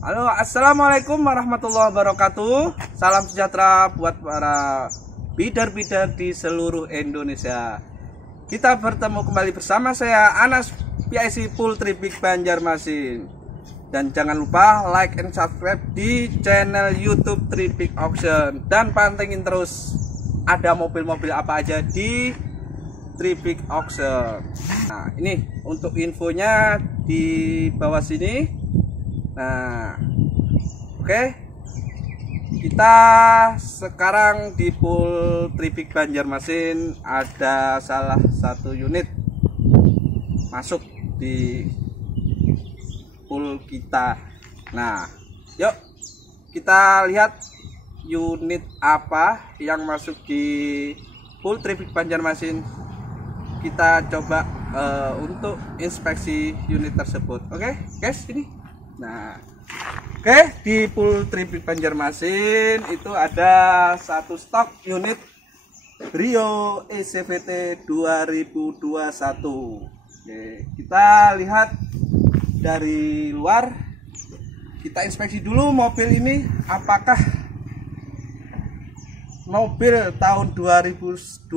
Halo, assalamualaikum warahmatullahi wabarakatuh. Salam sejahtera buat para bidar-bidar di seluruh Indonesia. Kita bertemu kembali bersama saya Anas PIC Poultry Big Banjarmasin. Dan jangan lupa like and subscribe di channel YouTube Tripik Auction. Dan pantengin terus ada mobil-mobil apa aja di Tripik Auction. Nah, ini untuk infonya di bawah sini. Nah, oke. Kita sekarang di Poultry Big Banjarmasin ada salah satu unit masuk di pool kita. Nah, yuk kita lihat unit apa yang masuk di Poultry Big Banjarmasin. Kita coba untuk inspeksi unit tersebut. Oke, guys, ini. Nah, oke, di Poultry Big Banjarmasin itu ada satu stok unit Brio ECVT 2021. Oke, kita lihat dari luar. Kita inspeksi dulu mobil ini, apakah mobil tahun 2021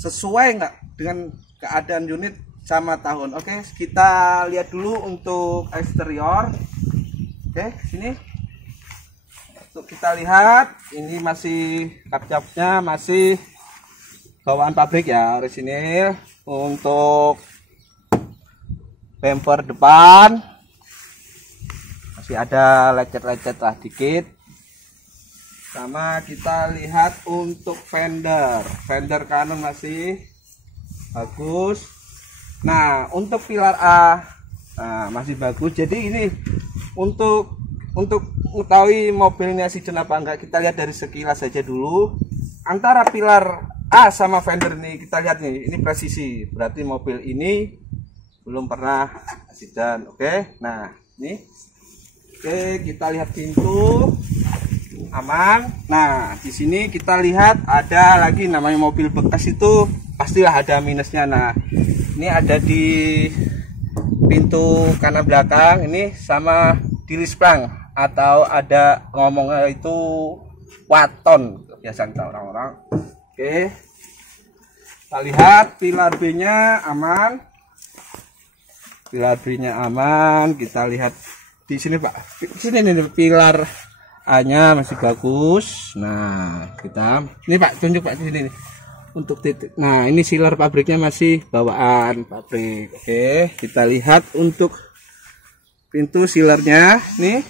sesuai nggak dengan keadaan unit sama tahun. Oke, kita lihat dulu untuk eksterior. Oke, sini untuk kita lihat ini masih kap-kapnya masih bawaan pabrik ya, orisinil. Untuk bumper depan masih ada lecet-lecet lah dikit. Sama kita lihat untuk fender kanan masih bagus. Nah, untuk pilar A masih bagus. Jadi ini untuk mengetahui mobilnya accident apa enggak, kita lihat dari sekilas saja dulu. Antara pilar A sama fender ini kita lihat nih, ini presisi. Berarti mobil ini belum pernah accident. Oke. Nah, ini. Oke, kita lihat pintu aman. Nah, di sini kita lihat ada lagi namanya mobil bekas itu pastilah ada minusnya. Nah, ini ada di pintu kanan belakang ini sama di lisplang atau ada ngomongnya itu waton biasa kita orang-orang. Oke, kita lihat pilar B nya aman, kita lihat di sini Pak, di sini nih pilar A nya masih bagus. Nah, kita ini Pak, tunjuk Pak di sini nih. Untuk titik, nah ini sealer pabriknya masih bawaan pabrik. Oke, kita lihat untuk pintu sealernya nih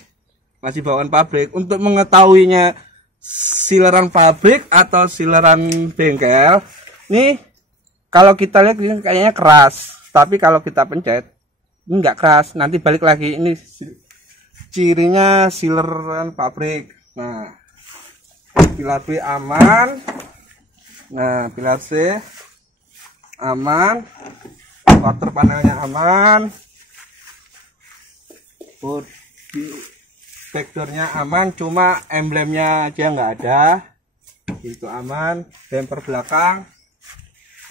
masih bawaan pabrik. Untuk mengetahuinya sealeran pabrik atau sealeran bengkel, nih kalau kita lihat ini kayaknya keras, tapi kalau kita pencet ini enggak keras. Nanti balik lagi, ini cirinya sealeran pabrik. Nah, pilar B aman. Nah, pilar C aman, quarter panelnya aman, body backdoornya aman, cuma emblemnya aja nggak ada. Itu aman. Bumper belakang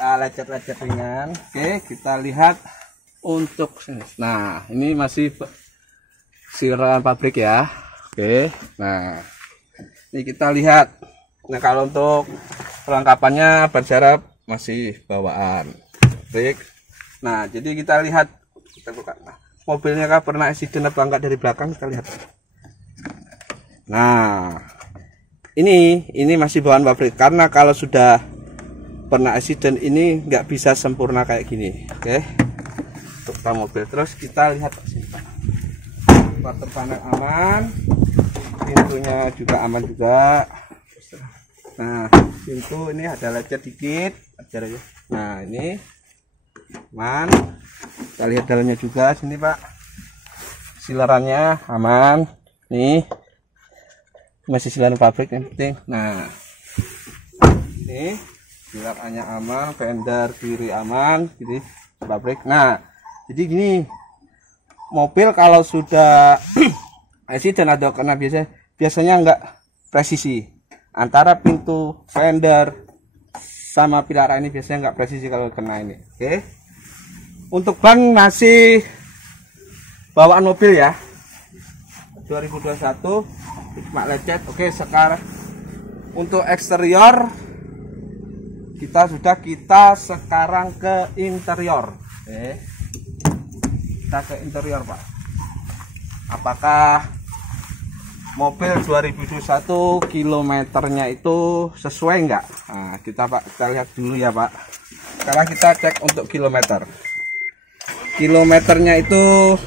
lecet-lecet ringan. Oke, kita lihat untuk nah ini masih sealer pabrik ya. Oke, nah ini kita lihat. Nah, kalau untuk perlengkapannya berjarak masih bawaan pabrik. Nah, jadi kita lihat, kita buka. Nah, mobilnya kah pernah accident apa enggak dari belakang, kita lihat. Nah, ini masih bawaan pabrik karena kalau sudah pernah accident ini nggak bisa sempurna kayak gini. Oke, untuk mobil. Terus kita lihat sini Pak, quarter panel aman, pintunya juga aman juga. Nah, pintu ini ada lecet dikit aja. Nah, ini aman. Kita lihat dalamnya juga sini Pak, silerannya aman. Nih masih sileran pabrik yang penting. Nah, ini silerannya aman, fender kiri aman, jadi pabrik. Nah, jadi gini, mobil kalau sudah accident atau kena biasanya enggak presisi. Antara pintu fender sama pilar ini biasanya nggak presisi kalau kena ini. Oke, untuk ban masih bawaan mobil ya. 2021 cuma lecet. Oke, sekarang untuk eksterior kita sekarang ke interior. Oke, kita ke interior, Pak. Apakah mobil 2021 kilometernya itu sesuai enggak? Nah, kita lihat dulu ya, Pak. Sekarang kita cek untuk kilometer. Kilometernya itu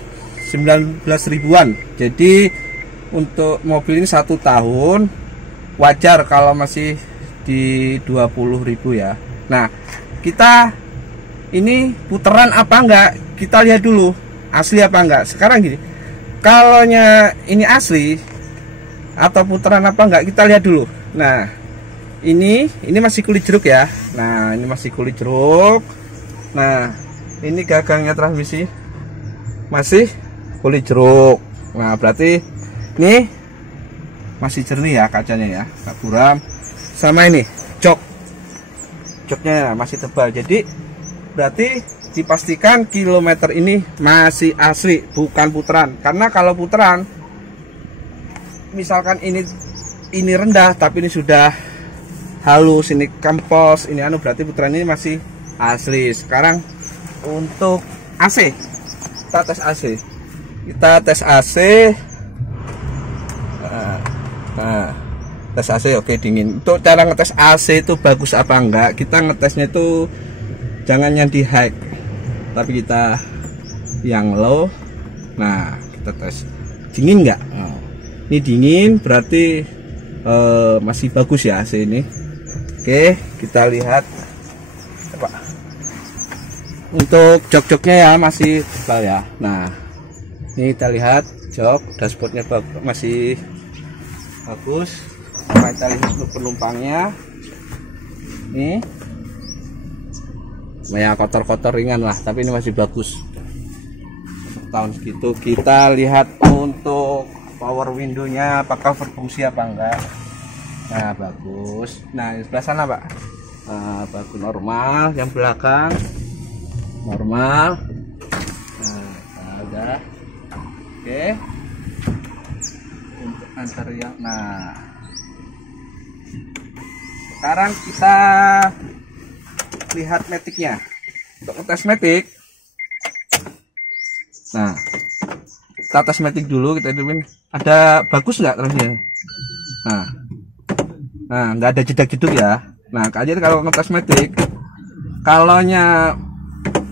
19 ribuan. Jadi untuk mobil ini 1 tahun wajar kalau masih di 20.000 ya. Nah, kita ini putaran apa enggak? Kita lihat dulu asli apa enggak. Sekarang gini, kalaunya ini asli atau putaran apa enggak, kita lihat dulu. Nah, ini masih kulit jeruk ya. Nah, ini masih kulit jeruk. Nah, ini gagangnya transmisi masih kulit jeruk. Nah, berarti ini masih jernih ya kacanya ya, nggak buram. Sama ini joknya masih tebal. Jadi berarti dipastikan kilometer ini masih asli, bukan putaran. Karena kalau putaran, misalkan ini rendah tapi ini sudah halus, ini kempos, ini berarti putaran ini masih asli. Sekarang untuk AC, kita tes AC. Tes AC. Oke, dingin. Untuk cara ngetes AC itu bagus apa enggak, kita ngetesnya itu jangan yang di high, tapi kita yang low. Nah, kita tes dingin enggak. Ini dingin berarti masih bagus ya AC ini. Oke, kita lihat. Coba. Untuk jok-joknya ya masih tebal ya. Nah, ini kita lihat jok dashboardnya masih bagus. Kita lihat untuk penumpangnya. Nih, ya kotor-kotor ringan lah, tapi ini masih bagus. Tahun segitu. Kita lihat untuk power window-nya apakah berfungsi apa enggak. Nah, bagus. Nah, di sebelah sana, Pak. Nah, bagus, normal. Yang belakang normal. Nah, ada. Oke. Untuk anterior. Nah, sekarang kita lihat maticnya. Untuk ngetes matic. Nah, kita tes matic dulu, kita hidupin. Ada bagus nggak terusnya? Nah, nggak ada jedak-jeduk ya. Nah, kalian kalau ngetes matic, kalaunya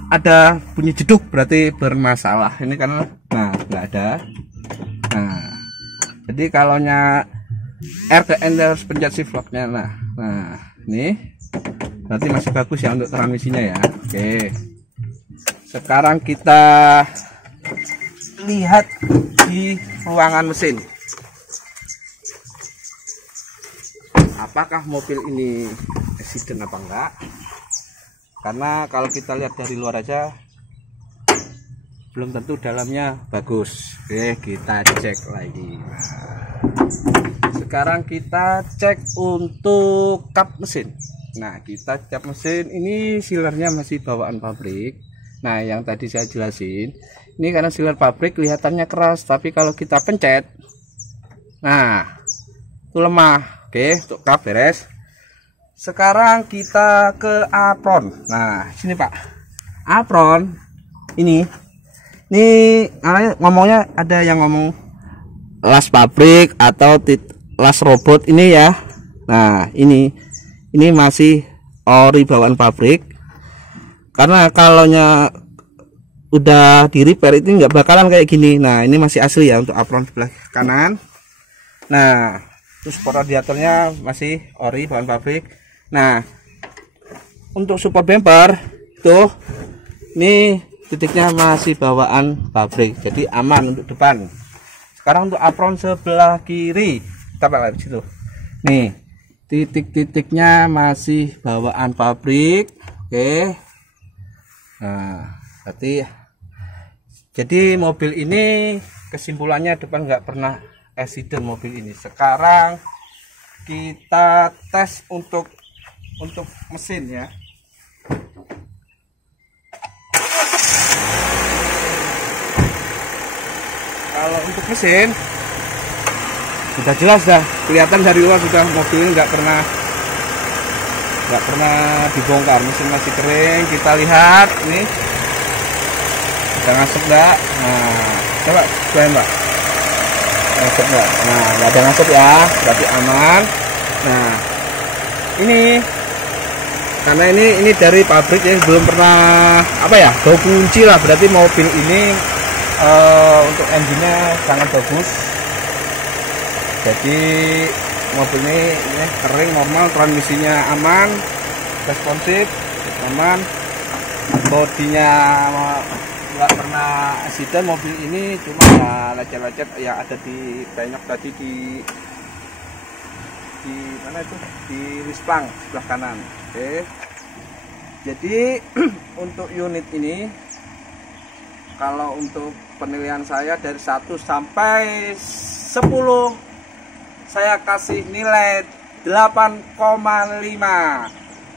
ada bunyi jeduk berarti bermasalah. Ini karena nggak ada. Nah, jadi kalaunya RTN harus pencet shift lock-nya. Nah, ini berarti masih bagus ya untuk transmisinya ya. Oke, sekarang kita lihat di ruangan mesin. Apakah mobil ini accident apa enggak? Karena kalau kita lihat dari luar aja belum tentu dalamnya bagus. Oke, kita cek lagi. Sekarang kita cek untuk kap mesin. Nah, kita cek mesin ini sealernya masih bawaan pabrik. Nah, yang tadi saya jelasin, ini karena sealer pabrik kelihatannya keras, tapi kalau kita pencet, nah, itu lemah. Oke, untuk kap beres. Sekarang kita ke apron. Nah, sini Pak. Apron ini ngomongnya ada yang ngomong las pabrik atau las robot ini ya. Nah, ini masih ori bawaan pabrik. Karena kalaunya udah di repair itu nggak bakalan kayak gini. Nah, ini masih asli ya untuk apron sebelah kanan. Nah, terus support radiatornya masih ori bawaan pabrik. Nah, untuk support bumper tuh ini titiknya masih bawaan pabrik, jadi aman untuk depan. Sekarang untuk apron sebelah kiri, kita pakai di situ. Nih, titik-titiknya masih bawaan pabrik. Oke. Nah, berarti jadi mobil ini kesimpulannya depan nggak pernah accident mobil ini. Sekarang kita tes untuk mesin ya. Kalau untuk mesin Sudah jelas dah, kelihatan dari luar sudah mobil nggak pernah dibongkar, mesin masih kering. Kita lihat ini udah ngasep nggak? Nah, coba cobain Mbak, ngasep nggak? Nah, nggak ada ngasep ya, berarti aman. Nah, ini karena ini dari pabrik ya, belum pernah apa ya, bau kunci lah, berarti mobil ini untuk engine-nya sangat bagus. Jadi mobil ini kering normal, transmisinya aman, responsif, aman, bodinya nggak pernah accident. Mobil ini cuma ya lecet-lecet yang ada di penyok tadi di mana itu, di lisplang sebelah kanan. Oke, jadi untuk unit ini kalau untuk penilaian saya dari 1 sampai 10 saya kasih nilai 8,5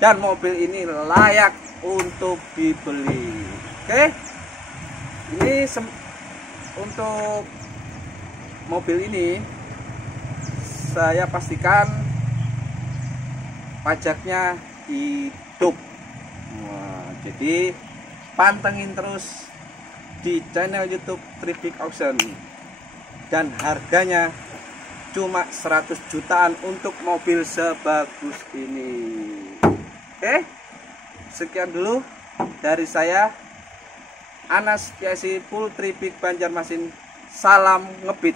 dan mobil ini layak untuk dibeli. Oke, ini untuk mobil ini saya pastikan pajaknya hidup. Nah, jadi pantengin terus di channel YouTube Tripik Auction, dan harganya cuma 100 jutaan untuk mobil sebagus ini. Oke, sekian dulu dari saya, Anas Setiaisi, Full Tripik Banjarmasin. Salam ngebit.